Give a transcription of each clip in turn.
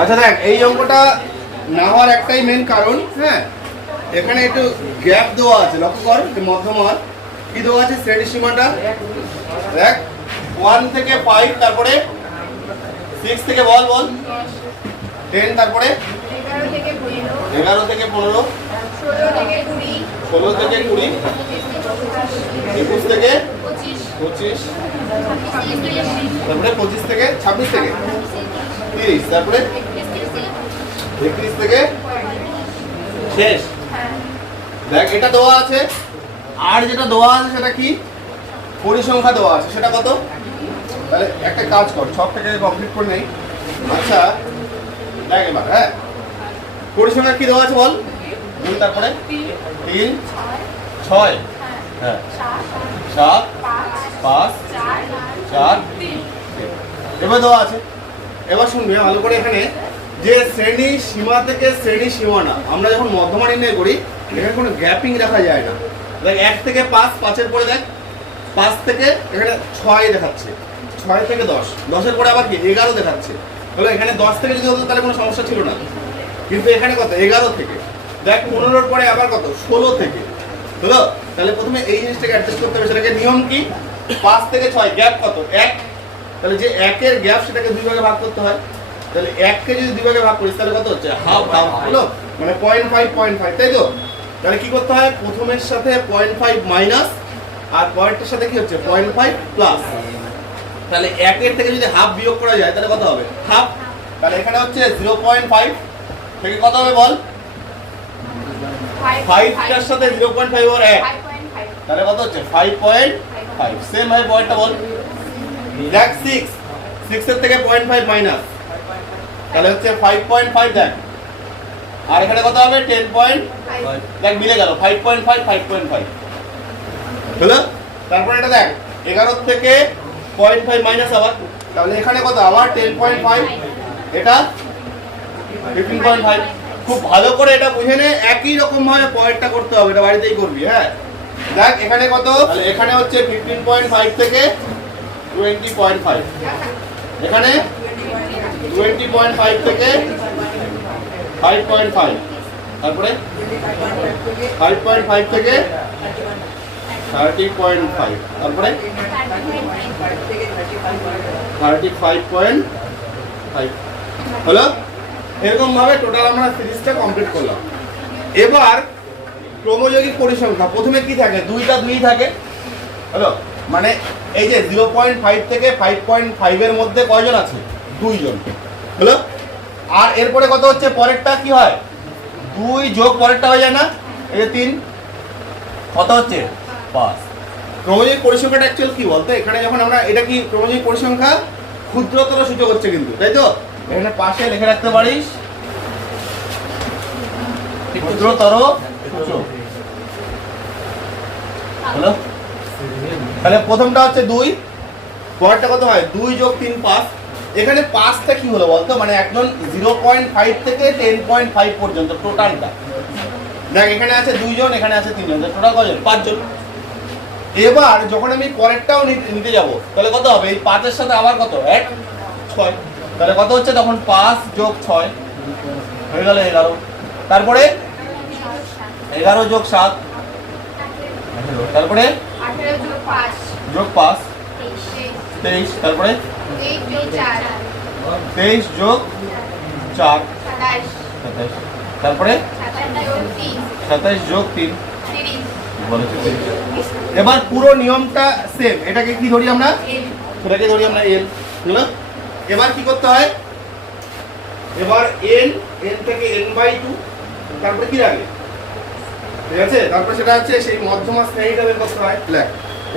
আচ্ছা দেখ, এই অঙ্কটা না হওয়ার একটাই মেন কারণ হ্যাঁ? এখানে একটু গ্যাপ দেওয়া আছে, লক্ষ্য কর মধ্যমার কি দেওয়া আছে? শ্রেণি সীমাটা? দেখ ওয়ান থেকে ফাইভ তারপরে সিক্স থেকে বল বল। টেন তারপরে এগারো থেকে পনেরো। ষোলো থেকে কুড়ি। একুশ থেকে পঁচিশ, তারপরে পঁচিশ থেকে ছাব্বিশ থেকে তিরিশ, তারপরে একত্রিশ থেকে শেষ। দেখ, এটা দেওয়া আছে। আর যেটা দেওয়া আছে সেটা কি? পরিসংখ্যা দেওয়া আছে। সেটা কত? তাহলে একটা কাজ কর থেকে কমপ্লিট করে নেই। আচ্ছা দেখ এবার হ্যাঁ। পরিসংখ্যা কি দেওয়া আছে বল? তারপরে তিন, ছয়। হ্যাঁ। সাত পাঁচ চার এবার দেওয়া আছে। এবার শুনবে ভালো করে এখানে যে শ্রেণি সীমা থেকে শ্রেণি সীমানা আমরা যখন মধ্যমা নির্ণয় করি এখানে কোনো গ্যাপিং রাখা যায় না। দেখ এক থেকে পাঁচ পাঁচের পরে দেখ পাঁচ থেকে এখানে ছয় দেখাচ্ছে। ছয় থেকে দশ। দশের পরে আবার কি? এগারো দেখাচ্ছে। তাহলে এখানে দশ থেকে যদি হতো তাহলে কোনো সমস্যা ছিল না। কিন্তু এখানে কত? এগারো থেকে। দেখ পনেরোর পরে আবার কত? ষোলো থেকে। হলো? তাহলে প্রথমে এই জিনিসটাকে অ্যাডজাস্ট করতে হবে, সেটাকে নিয়ম কি? পাঁচ থেকে ছয়, গ্যাপ কত? এক। তাহলে যে একের গ্যাপ, সেটাকে দুই ভাগে ভাগ করতে হয়। তাহলে এককে যদি দুই ভাগে ভাগ করিস, তাহলে কত হচ্ছে? হাফ হাফ হলো? মানে পয়েন্ট ফাইভ পয়েন্ট ফাইভ তাই তো? তাহলে কি করতে হয়? প্রথমের সাথে পয়েন্ট ফাইভ মাইনাস আর পয়েন্টের সাথে কি হচ্ছে? পয়েন্ট ফাইভ প্লাস তাহলে একের থেকে যদি হাফ বিয়োগ করা যায়, তাহলে কত হবে? হাফ তাহলে এখানে হচ্ছে জিরো পয়েন্ট ফাইভ থেকে কত হবে বল? ফাইভটার সাথে জিরো পয়েন্ট ফাইভ ওর এক। তাহলে কত হচ্ছে? ফাইভ পয়েন্ট ফাইভ সেম হয় পয়েন্টটা বল। দেখ সিক্স সিক্সের থেকে পয়েন্ট ফাইভ মাইনাস তাহলে হচ্ছে ফাইভ পয়েন্ট ফাইভ দেখ। আর এখানে কত হবে? টেন পয়েন্ট দেখ, মিলে গেল। Five point five five point five হলো? তারপরে এটা দেখ, এগারোর থেকে পয়েন্ট ফাইভ মাইনাস আবার। তাহলে এখানে কত? আবার টেন পয়েন্ট ফাইভ এটা ফিফটিন পয়েন্ট ফাইভ খুব ভালো করে এটা বুঝে নে, একই রকম ভাবে পয়েন্টটা করতে হবে, এটা বাড়িতেই করবি হ্যাঁ? দেখ, এখানে কত? এখানে হচ্ছে ফিফটিন পয়েন্ট ফাইভ থেকে টোয়েন্টি পয়েন্ট ফাইভ এখানে? টোয়েন্টি পয়েন্ট ফাইভ থেকে ফাইভ পয়েন্ট ফাইভ তারপরে? ফাইভ পয়েন্ট ফাইভ থেকে থার্টি পয়েন্ট ফাইভ তারপরে? থার্টি ফাইভ পয়েন্ট ফাইভ হলো? এরকম ভাবে টোটাল আমরা সিরিজটা কমপ্লিট করলাম। এবার ক্রমযৌগিক পরিসংখ্যা প্রথমে কি থাকে? দুইটা দুই থাকে। হলো মানে এই যে জিরো পয়েন্ট ফাইভ থেকে ফাইভ পয়েন্ট ফাইভের মধ্যে কয়জন আছে? দুইজন। হলো আর এরপরে কত হচ্ছে? পরেরটা কি হয়? দুই যোগ পরেরটা হয়ে যায় না? এই যে তিন। কত হচ্ছে? পাঁচ। ক্রমযৌগিক পরিসংখ্যাটা অ্যাকচুয়াল কি বলতো? এখানে যখন আমরা, এটা কি ক্রমযৌগিক পরিসংখ্যা? ক্ষুদ্রতর সূচক হচ্ছে কিন্তু, তাই তো? এখানে পাশে লিখে রাখতে পারিস। ক্ষুদ্রতর হলো তাহলে প্রথমটা হচ্ছে দুই। পরেরটা কত হয়? দুই যোগ তিন, পাঁচ। এখানে পাঁচটা কি হলো বলতো? মানে একজন জিরো পয়েন্ট ফাইভ থেকে টেন পয়েন্ট ফাইভ পর্যন্ত টোটালটা। দেখ, এখানে আছে দুইজন, এখানে আছে তিনজন। টোটাল কজন পাঁচজন। এবার যখন আমি পরেরটাও নিতে যাব, তাহলে কত হবে? এই পাঁচের সাথে আবার কত? এক, ছয়। তাহলে কত হচ্ছে? তখন পাঁচ যোগ ছয়। হয়ে গেল এগারো। তারপরে? এগারো যোগ সাত। তারপরে? যোগ পাঁচ। তেইশ। তারপরে? তেইশ যোগ চার। সাতাইশ। তারপরে? সাতাইশ যোগ তিন। এবার পুরো নিয়মটা সেম এটাকে কি ধরি আমরা? এল এটাকে ধরি আমরা এন বুঝলো এবার কি করতে হয়? এবার এন এন থেকে এন বাই টু তারপরে কি লাগে? ঠিক আছে? তারপরে সেটা হচ্ছে সেই মধ্যমা শ্রেণীটা বের করতে হয়। লেখ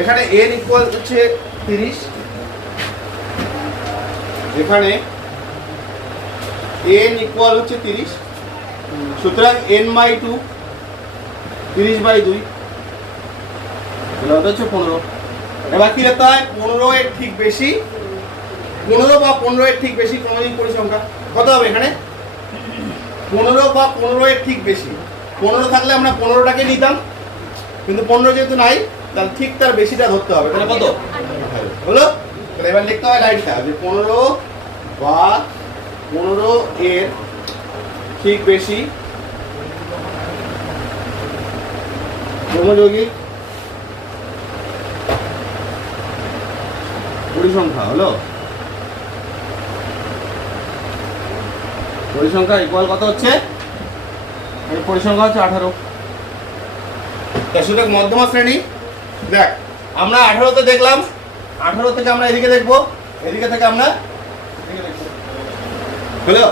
এখানে এন ইকুয়াল হচ্ছে তিরিশ। এখানে এন ইকুয়াল হচ্ছে তিরিশ। সুতরাং এন বাই টু তিরিশ বাই দুই। হচ্ছে পনেরো। এবার কি করতে হয়? পনেরো এর ঠিক বেশি পনেরো বা পনেরো এর ঠিক বেশি ক্রমযুগ পরিসংখ্যা কত হবে এখানে? পনেরো বা পনেরো এর ঠিক বেশি। পনেরো থাকলে আমরা পনেরোটাকে নিতাম কিন্তু পনেরো যেহেতু নাই তাহলে ঠিক তার বেশিটা ধরতে হবে। তাহলে কত? হলো তাহলে এবার লিখতে হয় লাইনটা যে পনেরো বা পনেরো এর ঠিক বেশি ক্রমযৌগিক পরিসংখ্যা হলো? পরিসংখ্যা ইকুয়াল কত হচ্ছে? এই পরিসংখ্যা হচ্ছে আঠারো। সুতরাং মধ্যমা শ্রেণি, দেখ, আমরা আঠারোতে দেখলাম, আঠারো থেকে আমরা এদিকে দেখব, এদিকে থেকে আমরা হলো?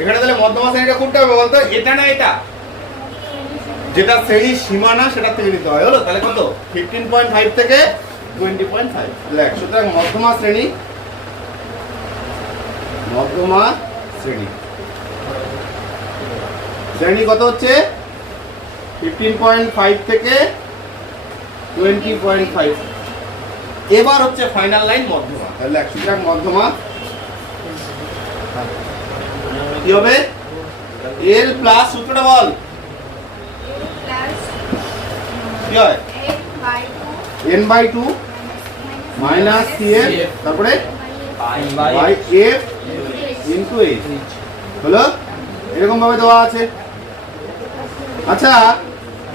এখানে তাহলে মধ্যমা শ্রেণীটা কোনটা হবে বলতো? এটা না এটা? যেটা শ্রেণির সীমানা সেটা থেকে নিতে হয়। হলো? তাহলে কত? ফিফটিন পয়েন্ট ফাইভ থেকে টোয়েন্টি পয়েন্ট ফাইভ সুতরাং মধ্যমা শ্রেণি মধ্যমা শ্রেণি। শ্রেণি কত হচ্ছে? ফিফটিন পয়েন্ট ফাইভ থেকে টোয়েন্টি পয়েন্ট ফাইভ এবার হচ্ছে ফাইনাল লাইন মধ্যমা। তাহলে এক সুতরাং মধ্যমা। কি হবে? এল প্লাস সূত্রটা বল। কি হয়? N by two minus C F তারপরে বাই এফ ইন্টু এইচ হলো? এরকম ভাবে দেওয়া আছে। আচ্ছা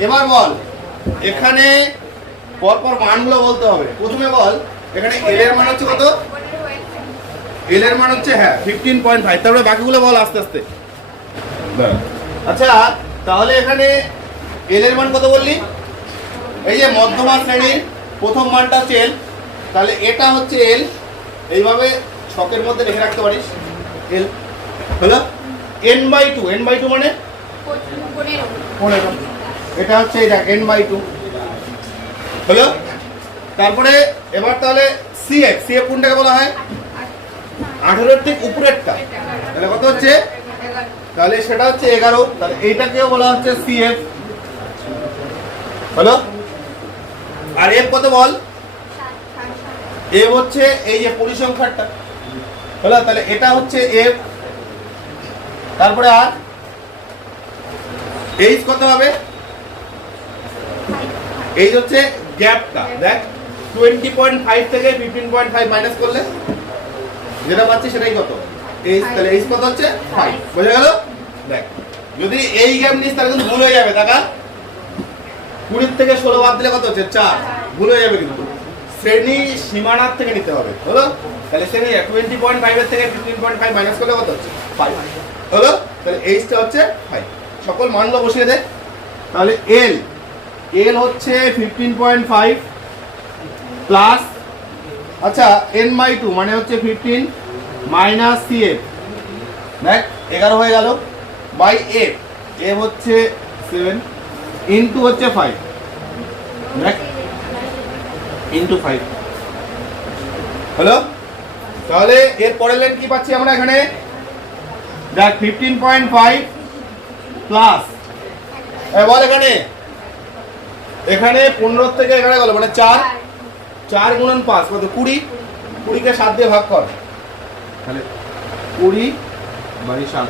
এবার বল এখানে পরপর মানগুলো বলতে হবে। প্রথমে বল এখানে এল এর মান হচ্ছে কত? এল এর মান হচ্ছে হ্যাঁ ফিফটিন পয়েন্ট ফাইভ তারপরে বাকিগুলো বল আস্তে আস্তে। আচ্ছা তাহলে এখানে এল এর মান কত বললি? এই যে মধ্যমা শ্রেণির প্রথম মানটা হচ্ছে এল তাহলে এটা হচ্ছে এল এইভাবে ছকের মধ্যে রেখে রাখতে পারিস। এল হলো N by two N by two মানে? এন বাই টু হলো? তারপরে এবার তাহলে সিএফ সিএফ কোনটাকে বলা হয়? আঠেরোর ঠিক উপরেরটা। তাহলে কত হচ্ছে? তাহলে সেটা হচ্ছে এগারো। তাহলে এইটাকেও বলা হচ্ছে সিএফ হলো? আর এফ কত বল? এফ হচ্ছে এই যে পরিসংখ্যানটা। হলো? তাহলে এটা হচ্ছে এফ তারপরে আর? এইচ কত হবে? এইচ হচ্ছে গ্যাপটা। দেখ টোয়েন্টি পয়েন্ট ফাইভ থেকে ফিফটিন পয়েন্ট ফাইভ মাইনাস করলে যেটা পাচ্ছি সেটাই কত? এইচ তাহলে এইচ কত হচ্ছে? ফাইভ বোঝা গেল? দেখ যদি এই গ্যাপ নিস তাহলে কিন্তু ভুল হয়ে যাবে টাকা কুড়ির থেকে ষোলো বাদ দিলে কত হচ্ছে? চার। ভুল হয়ে যাবে কিন্তু। শ্রেণি সীমানার থেকে নিতে হবে হলো? তাহলে শ্রেণি টোয়েন্টি পয়েন্ট ফাইভের থেকে ফিফটিন পয়েন্ট ফাইভ মাইনাস করলে কত হচ্ছে? ফাইভ হলো? তাহলে এইচটা হচ্ছে ফাইভ সকল মানগুলো বসিয়ে দে। তাহলে এল এল হচ্ছে ফিফটিন পয়েন্ট ফাইভ প্লাস আচ্ছা এন বাই টু মানে হচ্ছে ফিফটিন মাইনাস সি এফ দেখ, এগারো হয়ে গেল। বাই এফ এফ হচ্ছে সেভেন ইন্টু হচ্ছে ফাইভ দেখ ইন্টু ফাইভ হ্যালো তাহলে এর পরের লেন কি পাচ্ছি আমরা এখানে? দেখ ফিফটিন পয়েন্ট ফাইভ প্লাস বল এখানে। এখানে পনেরো থেকে এখানে গেল মানে চার। চার। গুণন পাঁচ কত? কুড়ি। কুড়িকে সাত দিয়ে ভাগ কর। তাহলে কুড়ি বাই সাত।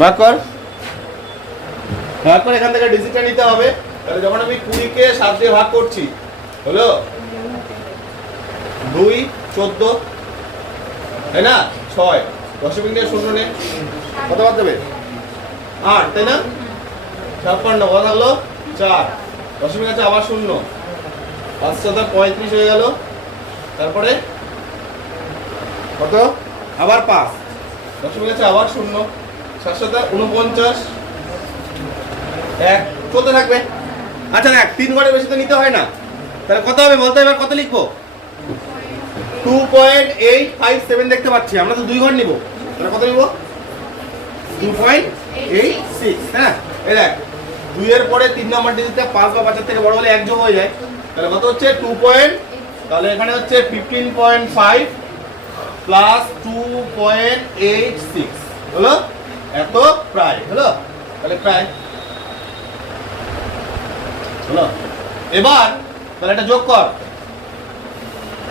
ভাগ কর। ভাগ করে এখান থেকে ডিজিটটা নিতে হবে। তাহলে যখন আমি কুড়িকে সাত দিয়ে ভাগ করছি হলো? দুই চোদ্দ তাই না? ছয়। দশমিক নিয়ে শূন্য নে। কত বাদ দেবে? আট তাই না? ছাপ্পান্ন কত থাকল চার। দশমিক আছে আবার শূন্য। পাঁচ সাথে পঁয়ত্রিশ হয়ে গেল। তারপরে? কত? আবার পাঁচ। দশমিক আছে আবার শূন্য। সাত সাথে উনপঞ্চাশ। এক। চলতে থাকবে। আচ্ছা দেখ তিন ঘরের বেশি তো নিতে হয় না। তাহলে কত হবে বলতে? এবার কত লিখব? Two point eight five seven দেখতে পাচ্ছি। আমরা তো দুই ঘর নিব। তাহলে কত নিব? টু পয়েন্ট এইট সিক্স হ্যাঁ? দেখ, দুইয়ের পরে তিন পাঁচ থেকে বড় হলে এক হয়ে যায়। তাহলে কত হচ্ছে? টু পয়েন্ট তাহলে এখানে হচ্ছে fifteen point five plus two point eight six হলো? এত প্রায়, হলো? তাহলে প্রায়, হলো? এবার, তাহলে যোগ কর।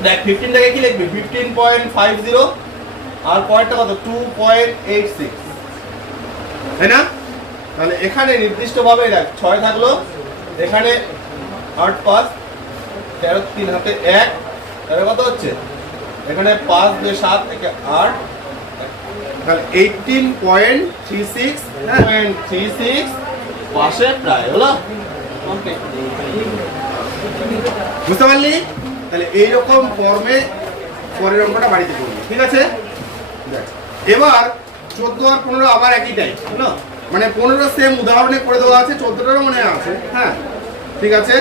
দেখ ফিফটিন থেকে কি লিখবি? ফিফটিন পয়েন্ট ফাইভ জিরো আর পয়েন্টটা কত? টু পয়েন্ট এইট সিক্স তাই না? তাহলে এখানে নির্দিষ্টভাবে দেখ ছয় থাকল। এখানে আট পাঁচ তেরো তিন হাতে এক। তাহলে কত হচ্ছে? এখানে পাঁচ দুই সাত থেকে আট। তাহলে eighteen point three six point three six পাশে প্রায় হলো. বুঝতে পারলি? তাহলে এইরকম ফর্মে পরের অঙ্কটা বাড়িতে করবি। ঠিক আছে। এবার চোদ্দ আর পনেরো আবার একই টাইপ না মানে পনেরো সেম উদাহরণে করে দেওয়া আছে, চোদ্দটারও মনে আছে হ্যাঁ? ঠিক আছে?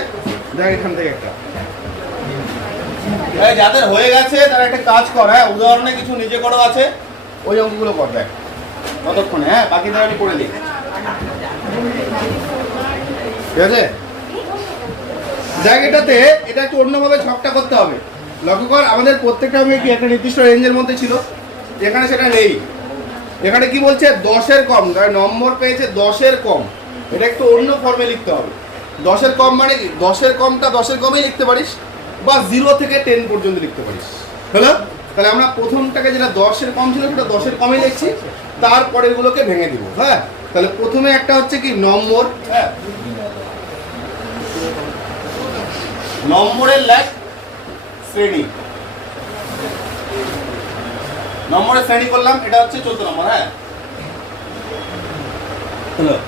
দেখ এখান থেকে একটা। যাদের হয়ে গেছে, তারা একটা কাজ কর হ্যাঁ? উদাহরণে কিছু নিজে করো আছে, ওই অঙ্কগুলো কর, দেখ। ততক্ষণে হ্যাঁ? বাকিদের আমি করে দিই। ঠিক আছে? দেখ এটাতে, এটা একটু অন্যভাবে ছকটা করতে হবে। লক্ষ্য কর, আমাদের প্রত্যেকটা মেয়ে একটা নির্দিষ্ট রেঞ্জের মধ্যে ছিল? এখানে সেটা নেই। এখানে কি বলছে? দশের কম। নম্বর পেয়েছে দশের কম। এটা একটু অন্য ফর্মে লিখতে হবে। দশের কম মানে কি? দশের কমটা দশের কমেই লিখতে পারিস বা জিরো থেকে টেন পর্যন্ত লিখতে পারিস। হলো? তাহলে আমরা প্রথমটাকে যেটা দশের কম ছিল সেটা দশের কমে লিখছি। তারপরের গুলোকে ভেঙে দিব হ্যাঁ? তাহলে প্রথমে একটা হচ্ছে কি? নম্বর হ্যাঁ? নম্বরের লেখ শ্রেণি। নম্বরের শ্রেণি করলাম, এটা হচ্ছে চোদ্দ নম্বর হ্যাঁ? হ্যালো।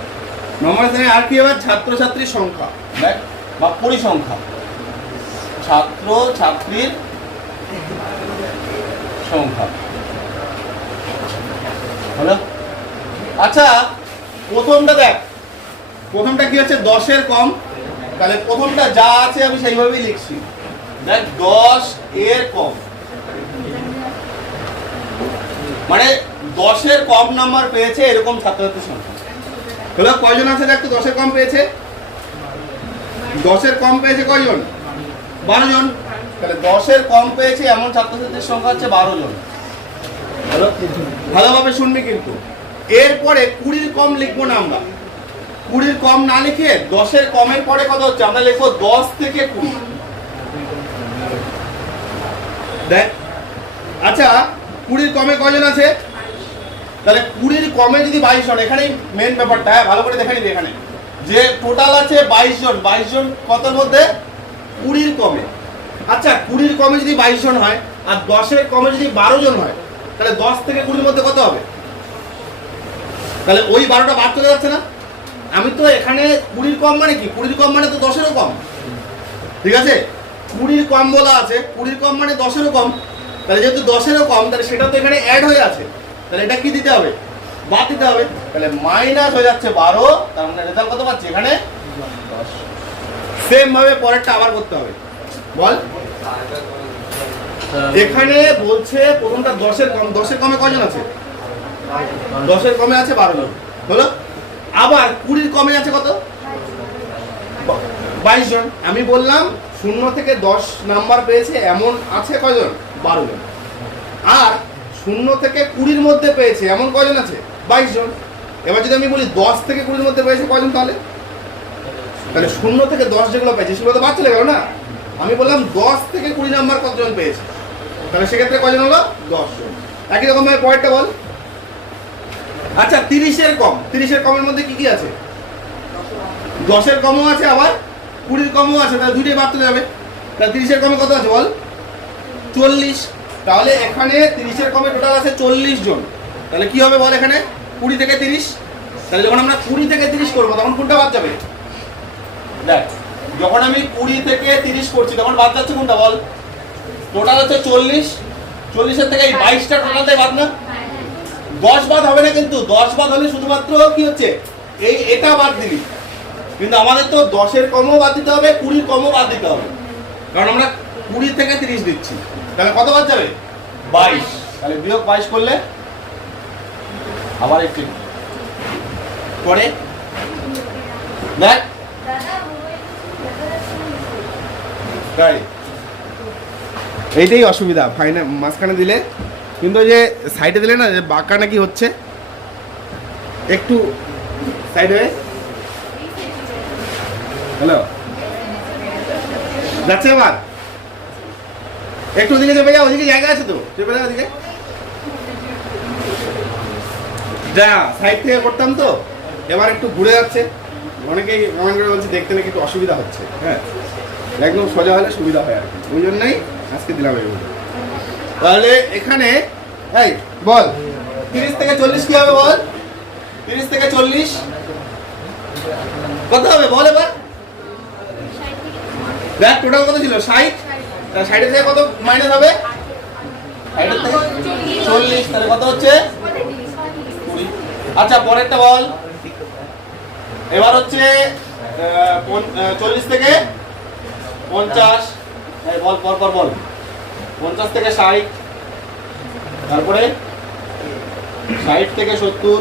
নম্বরের শ্রেণি আর কি হবে ছাত্রছাত্রীর সংখ্যা। দেখ, বা পরিসংখ্যা। ছাত্র ছাত্রীর সংখ্যা। হলো আচ্ছা প্রথমটা দেখ। প্রথমটা কি হচ্ছে? দশের কম। তাহলে প্রথমটা যা আছে আমি সেইভাবেই লিখছি। দেখ, দশ এর কম। মানে দশের কম নাম্বার পেয়েছে এরকম ছাত্রছাত্রীর সংখ্যা। কয়জন আছে দেখ তো দশের কম পেয়েছে? দশের কম পেয়েছে কয়জন? বারো জন তাহলে দশের কম পেয়েছে এমন ছাত্রছাত্রীর সংখ্যা হচ্ছে বারো জন ভালোভাবে শুনবি কিন্তু। এরপরে কুড়ির কম লিখব না আমরা। কুড়ির কম না লিখে দশের কমের পরে কত হচ্ছে? আমরা লিখব দশ থেকে কুড়ি। দেখ। আচ্ছা কুড়ির কমে কজন আছে? তাহলে কুড়ির কমে যদি বাইশ জন, এখানেই মেন ব্যাপারটা হ্যাঁ ভালো করে দেখে নিবি এখানে। যে টোটাল আছে বাইশ জন বাইশ জন কতর মধ্যে? কুড়ির কমে। আচ্ছা কুড়ির কমে যদি বাইশ জন হয়, আর দশের কমে যদি বারো জন হয়, তাহলে দশ থেকে কুড়ির মধ্যে কত হবে? তাহলে ওই বারোটা বাদ চলে যাচ্ছে না? আমি তো এখানে কুড়ির কম মানে কি? কুড়ির কম মানে তো দশেরও কম। ঠিক আছে? কুড়ির কম বলা আছে, কুড়ির কম মানে দশেরও কম। তাহলে যেহেতু দশেরও কম, তাহলে সেটা তো এখানে অ্যাড হয়ে আছে। তাহলে এটা কি দিতে হবে? বাদ দিতে হবে। তাহলে মাইনাস হয়ে যাচ্ছে বারো, তার মানে রেজাল্ট কত পাচ্ছি এখানে? সেম ভাবে পরেরটা আবার করতে হবে। বল। এখানে বলছে প্রথমটা দশের কম, দশের কমে কজন আছে? দশের কমে আছে বারো জন। হলো? আবার কুড়ির কমে আছে কত? বাইশ জন। আমি বললাম শূন্য থেকে দশ নাম্বার পেয়েছে, এমন আছে কয়জন? বারো জন। আর শূন্য থেকে কুড়ির মধ্যে পেয়েছে, এমন কয়জন আছে? বাইশ জন। এবার যদি আমি বলি দশ থেকে কুড়ির মধ্যে পেয়েছে কয়জন তাহলে? তাহলে শূন্য থেকে দশ যেগুলো পেয়েছে, সেগুলো তো বাদ চলে গেল না? আমি বললাম দশ থেকে কুড়ি নাম্বার কতজন পেয়েছে? তাহলে সেক্ষেত্রে কয়জন হলো? দশ জন। একই রকম ভাবে পয়েন্টটা বল। আচ্ছা তিরিশের কম। তিরিশের কমের মধ্যে কি কি আছে? দশের কমও আছে আবার, কুড়ির কমও আছে, তাহলে দুইটাই চলে যাবে। তাহলে তিরিশের কমে কত আছে বল? চল্লিশ। তাহলে এখানে তিরিশের কমে টোটাল আছে চল্লিশ জন। তাহলে কি হবে বল এখানে? কুড়ি থেকে তিরিশ। তাহলে যখন আমরা কুড়ি থেকে তিরিশ করব, তখন কোনটা বাদ যাবে? দেখ, যখন আমি কুড়ি থেকে তিরিশ করছি, তখন বাদ যাচ্ছে কোনটা বল? টোটাল হচ্ছে চল্লিশ। চল্লিশের থেকে এই বাইশটা টোটালটাই বাদ না? দশ বাদ হবে না কিন্তু, দশ বাদ হলে শুধুমাত্র কি হচ্ছে? এই এটা বাদ দিলি। কিন্তু আমাদের তো দশের কমও বাদ দিতে হবে, কুড়ির কমও বাদ দিতে হবে। কারণ আমরা কুড়ি থেকে তিরিশ দিচ্ছি। তাহলে কত বাদ যাবে বাইশ। তাহলে বিয়োগ বাইশ করলে আবার একটু। পরে? দেখ। তাই। এইটাই অসুবিধা। ফাইনা মাঝখানে দিলে। কিন্তু যে সাইডে দিলে না যে বাঁকা নাকি হচ্ছে একটু সাইড হয়ে হ্যালো যাচ্ছে এবার? একটু ওদিকে চেপে যাও, ওদিকে জায়গা আছে তো। চেপে যাও ওদিকে। যা সাইড থেকে করতাম তো। এবার একটু ঘুরে যাচ্ছে। অনেকেই কমেন্ট করে বলছে, দেখতে নাকি একটু অসুবিধা হচ্ছে। হ্যাঁ একদম সোজা হলে সুবিধা হয় আর কি। ওই জন্যই আজকে দিলাম এই তাহলে এখানে, এই, বল। তিরিশ থেকে চল্লিশ কি হবে বল? তিরিশ থেকে চল্লিশ। কত হবে বল এবার? দেখ টোটাল কত ছিল? ষাট? তা ষাটের থেকে কত মাইনাস হবে? ষাটের থেকে চল্লিশ, তাহলে কত হচ্ছে? আচ্ছা পরেরটা বল। এবার হচ্ছে চল্লিশ থেকে পঞ্চাশ। বল, পর পর, বল। পঞ্চাশ থেকে ষাট। তারপরে ষাট থেকে সত্তর।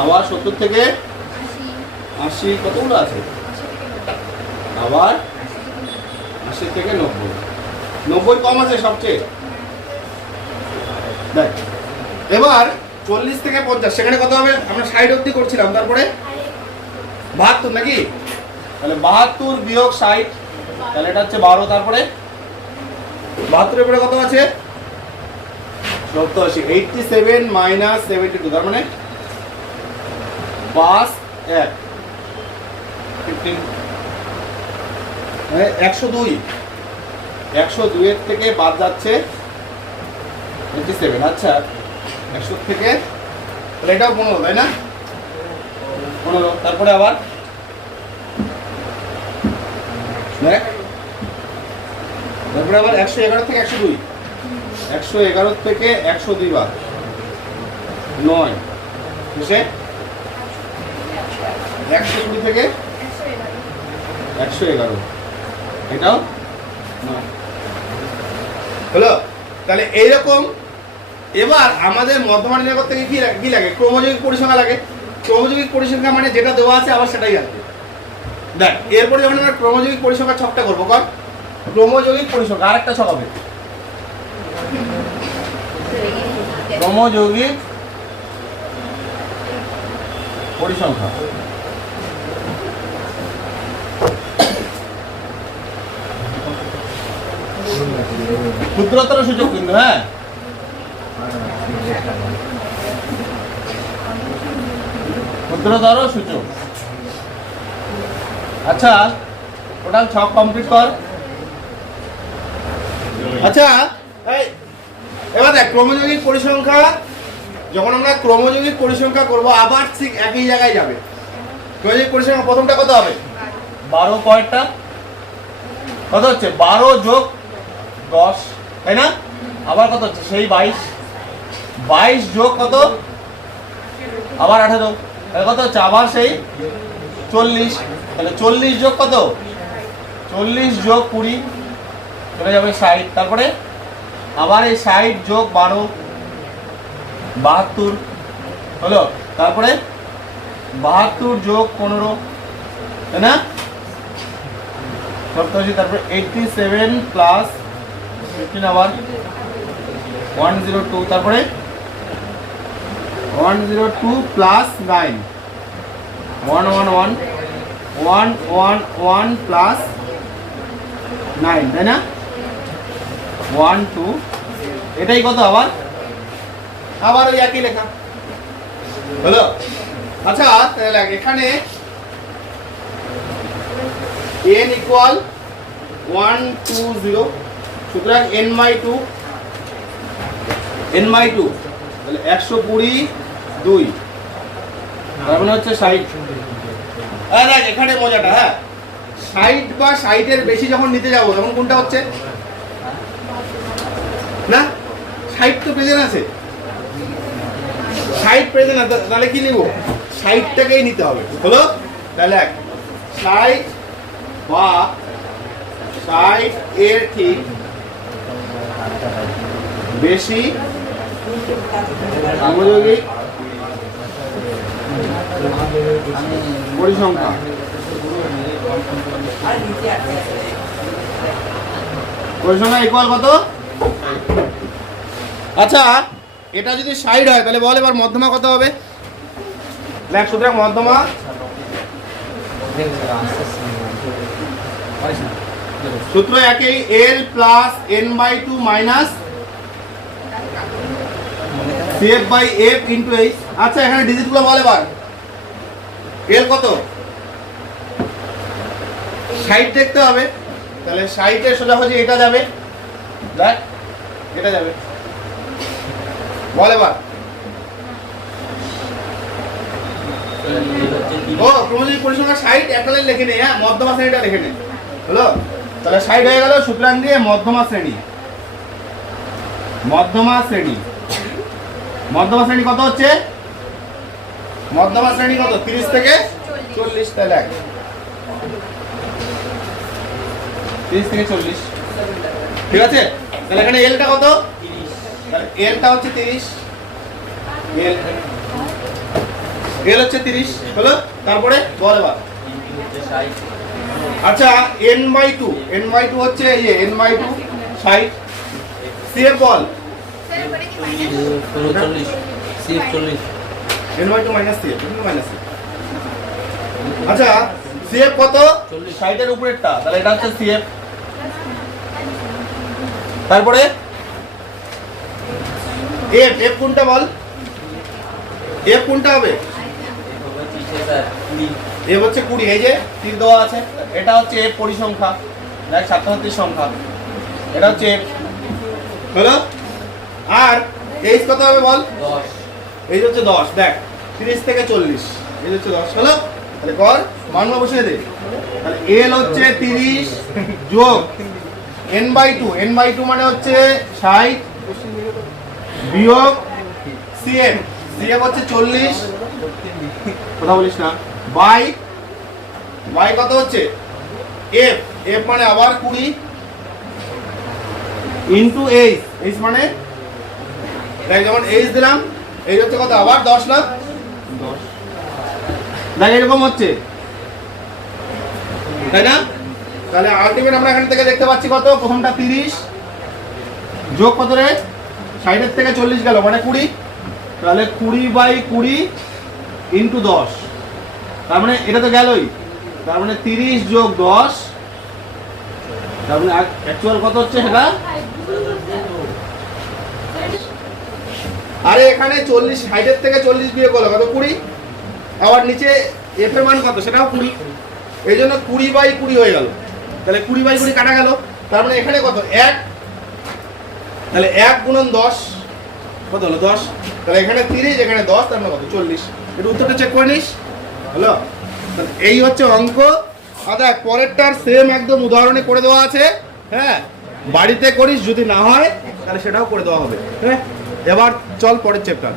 আবার সত্তর থেকে আশি, কতগুলো আছে? আবার আশি থেকে নব্বই। নব্বই কম আছে সবচেয়ে। দেখ, এবার চল্লিশ থেকে পঞ্চাশ, সেখানে কত হবে? আমরা ষাট অব্দি করছিলাম, তারপরে? বাহাত্তর নাকি? তাহলে বাহাত্তর বিয়োগ ষাট, তাহলে এটা হচ্ছে বারো, তারপরে? বাহাত্তরের পরে কত আছে? সত্তর আশি eighty seven minus seventy two তার মানে? পাঁচ এক ফিফটিন একশো দুই। একশো দুইয়ের থেকে বাদ যাচ্ছে এইটটি সেভেন আচ্ছা একশো থেকে, তাহলে এটাও পনেরো, তাই না? পনেরো, তারপরে আবার? তারপরে আবার একশো এগারো থেকে একশো দুই। একশো এগারো থেকে একশো দুই বার নয়। শেষে একশো কুড়ি থেকে একশো এগারো। এটাও? নয় হলো? তাহলে এইরকম, এবার আমাদের মধ্যমান করতে গিয়ে কি লাগে- কি লাগে? ক্রমযৌগিক পরিসংখ্যা লাগে। ক্রমযৌগিক পরিসংখ্যা মানে যেটা দেওয়া আছে আবার সেটাই আসবে দেখ, এরপরে যখন আমরা ক্রমযৌগিক পরিসংখ্যা ছকটা করব, কর। ক্রমযৌগিক পরিসংখ্যা, আরেকটা ছক হবে। ক্রমযৌগিক পরিসংখ্যা। ক্ষুদ্রতর সূচক কিন্তু হ্যাঁ? ক্ষুদ্রতর সূচক আচ্ছা টোটাল ছক কমপ্লিট কর। আচ্ছা এবার দেখ ক্রমযৌগিক পরিসংখ্যা যখন আমরা ক্রমযৌগিক পরিসংখ্যা করব আবার ঠিক একই জায়গায় যাবে। ক্রমযৌগিক পরিসংখ্যা প্রথমটা কত হবে? বারো কয়টা? কত হচ্ছে? বারো যোগ দশ, তাই না? আবার কত হচ্ছে? সেই বাইশ। বাইশ যোগ কত? আবার আঠেরো। তাহলে কত হচ্ছে? আবার সেই চল্লিশ। তাহলে চল্লিশ যোগ কত? চল্লিশ যোগ কুড়ি। চলে যাবে ষাট। তারপরে আবার এই ষাট যোগ বারো। বাহাত্তর। হলো? তারপরে বাহাত্তর যোগ পনেরো। তাই না? সপ্তাশি তারপরে এইটটি সেভেন প্লাস ফিফটিন আবার ওয়ান জিরো টু তারপরে? One zero two plus nine one one one one one one plus nine তাই না? ওয়ান টু এটাই কত আবার? আবার ওই একই লেখা। হলো? আচ্ছা তাহলে এখানে n equal one two zero সুতরাং n by two n by two তাহলে একশো কুড়ি, দুই। তার মানে হচ্ছে ষাট। হ্যাঁ এখানে মজাটা হ্যাঁ। ষাট বা ষাটের বেশি যখন নিতে যাব, তখন কোনটা হচ্ছে? না? ষাট তো প্রেজেন্ট আছে। ষাট প্রেজেন্ট আছে, তাহলে কি নিব? ষাটটাকেই নিতে হবে। হলো? তাহলে এক। ষাট বা ষাট এর ঠিক বেশি সামযোগিক পরিসংখ্যা পরিসংখ্যা ইকুয়াল কত? আচ্ছা এটা যদি সাইড হয়, তাহলে বল এবার মধ্যমা কত হবে? দেখ সুতরাং মধ্যমা সূত্র একই L plus N by two minus CF by F into H আচ্ছা এখানে ডিজিটগুলো বল এবার। এল কত? ষাট দেখতে হবে। তাহলে ষাটের সোজাসুজি এটা যাবে। দেখ, এটা যাবে। বল এবার। ও ক্রমযোগী পরিসংখ্যান ষাট একটা লিখে নে হ্যাঁ মধ্যমা শ্রেণীটা লিখে নে। হলো? তাহলে সাইড হয়ে গেল সুতরাং দিয়ে মধ্যমা শ্রেণি। মধ্যমা শ্রেণি। মধ্যমা শ্রেণি কত হচ্ছে? মধ্যমা শ্রেণি কত? তিরিশ থেকে চল্লিশ, তাহলে এক। তিরিশ থেকে চল্লিশ। ঠিক আছে? তাহলে এখানে এলটা কত? তাহলে এলটা হচ্ছে তিরিশ। এল এল হচ্ছে তিরিশ। হলো? তারপরে বল এবার। আচ্ছা N by two N by two হচ্ছে এই যে এন বাই টু ষাট। CF ball. N by two minus CF minus আচ্ছা সিএফ কত। ষাটের উপরেরটা তাহলে এটা হচ্ছে সিএফ তারপরে? এফ এফ কোনটা বল? এফ কোনটা হবে? এফ হচ্ছে কুড়ি এই যে তীর দেওয়া আছে এটা হচ্ছে এফ পরিসংখ্যা। দেখ ছাত্রছাত্রীর সংখ্যা। এটা হচ্ছে হলো? আর এইচ কত হবে বল? দশ। এই হচ্ছে দশ দেখ তিরিশ থেকে চল্লিশ। এই হচ্ছে দশ হলো? তাহলে কর মান বসিয়ে দে। তাহলে এল হচ্ছে তিরিশ যোগ N by two. N by two মানে হচ্ছে ষাট বিয়োগ সিএম সিএম হচ্ছে চল্লিশ। কথা বলিস না। বাই বাই কত হচ্ছে? এফ এফ মানে আবার কুড়ি ইন্টু এইচ এইচ মানে? দেখ যেমন এইচ দিলাম এই হচ্ছে কত? আবার দশ লাখ দশ। দেখ এরকম হচ্ছে। তাই না? তাহলে আলটিমেট আমরা এখান থেকে দেখতে পাচ্ছি কত? প্রথমটা তিরিশ। যোগ কত রে? ষাটের থেকে চল্লিশ গেল মানে কুড়ি। তাহলে কুড়ি বাই কুড়ি ইন্টু দশ। তার মানে এটা তো গেলই। তার মানে তিরিশ যোগ দশ, তার মানে অ্যাকচুয়াল কত হচ্ছে সেটা? আরে এখানে চল্লিশ ষাটের থেকে চল্লিশ বিয়োগ হলো কত? কুড়ি। আবার নিচে এফ এর মান কত? সেটাও কুড়ি। এই জন্য কুড়ি বাই কুড়ি হয়ে গেল। তাহলে কুড়ি বাই কুড়ি কাটা গেল। তার মানে এখানে কত? এক। তাহলে এক গুণন দশ। কত হলো? দশ। তাহলে এখানে তিরিশ, এখানে দশ, তার মানে কত? চল্লিশ। একটু উত্তরটা চেক করে নিস। হলো? এই হচ্ছে অঙ্ক। আর দেখ পরেরটার সেম একদম উদাহরণে করে দেওয়া আছে। হ্যাঁ? বাড়িতে করিস, যদি না হয়, তাহলে সেটাও করে দেওয়া হবে। হ্যাঁ? এবার চল পরের চ্যাপ্টার